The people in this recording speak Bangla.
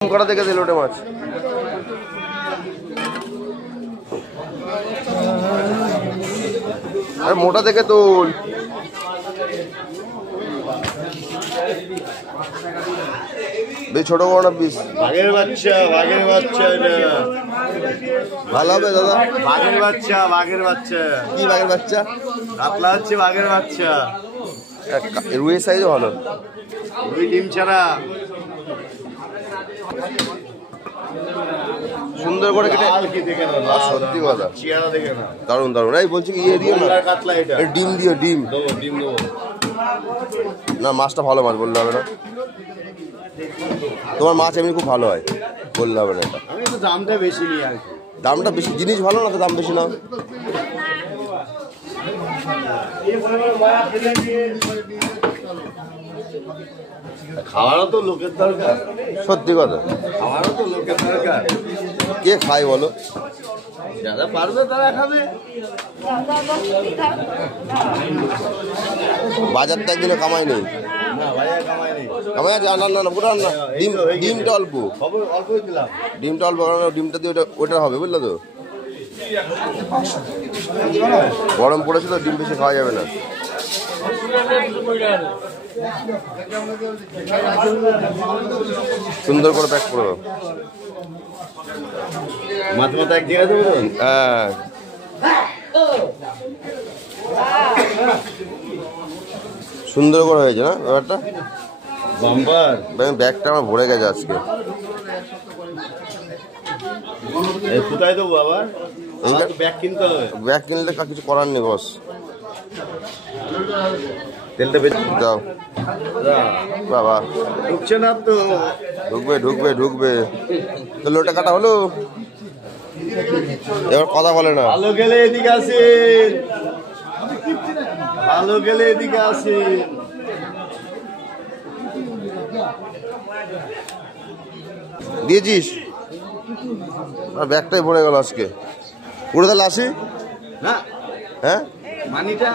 কটা দেখে দিল ওটা মাছ। আরে মোটা দেখে তোল। বেশ ছোট বড় না পিস। বাঘের বাচ্চা, বাঘের বাচ্চা এটা ভালো হবে দাদা। বাঘের বাচ্চা, বাঘের বাচ্চা। কি বাঘের বাচ্চা? কাতলা হচ্ছে বাঘের বাচ্চা। রুইয়ের সাইজও ভালো। রুই ডিম ছাড়া। সুন্দর করে কেটে। সত্যি কথা, দারুন দারুন। এই বলছি কি ইয়ে দিও না, কাতলা এটা ডিম দিও। ডিম ডিম দেবো না, মাছটা ভালো মাছ বললে হবে না। তোমার মাছ এমনি খুব ভালো হয়, বললে হবে না। এটা আমি তো দামটা বেশি নিই আর কি। দামটা বেশি, জিনিস ভালো না তো দাম বেশি না। খাওয়ারও তো লোকের দরকার। সত্যি কথা, খাওয়ারও তো লোকের দরকার। কে খায় বলো? যারা পারবে তারা খাবে। বাজারটা একদিনে কামাই নেই। না ভাইয়া কামাই নেই। কামাই আছে? না না না, পুরো না। ডিমটা অল্প, অল্পই দিলাম। ডিমটা অল্প, কারণ ডিমটা দিয়ে ওটা হবে, বুঝলে তো। গরম পড়েছে তো, ডিম বেশি খাওয়া যাবে না। সুন্দর করে প্যাক করো। মাছ মাথা এক জায়গায় দেবো। হ্যাঁ, সুন্দর করে হয়েছে না ব্যাপারটা। বাম্পার। ব্যাগটা আমার ভরে গেছে আজকে। কোথায় দেবো আবার? ব্যাগ কিনতে হবে। ব্যাগ কিনলে কিছু করার নেই বস। তেলটা বেশি দাও বাবা। ঢুকছে না তো। ঢুকবে ঢুকবে ঢুকবে। তো লোটা কাটা হলো, এবার কথা বলে না। ভালো গেলে এদিকে আসেন, ভালো গেলে এদিকে আসেন। দিয়েছিস? আর ব্যাগটাই ভরে গেল আজকে পুরো। তাহলে আসি। না হ্যাঁ, মানিটা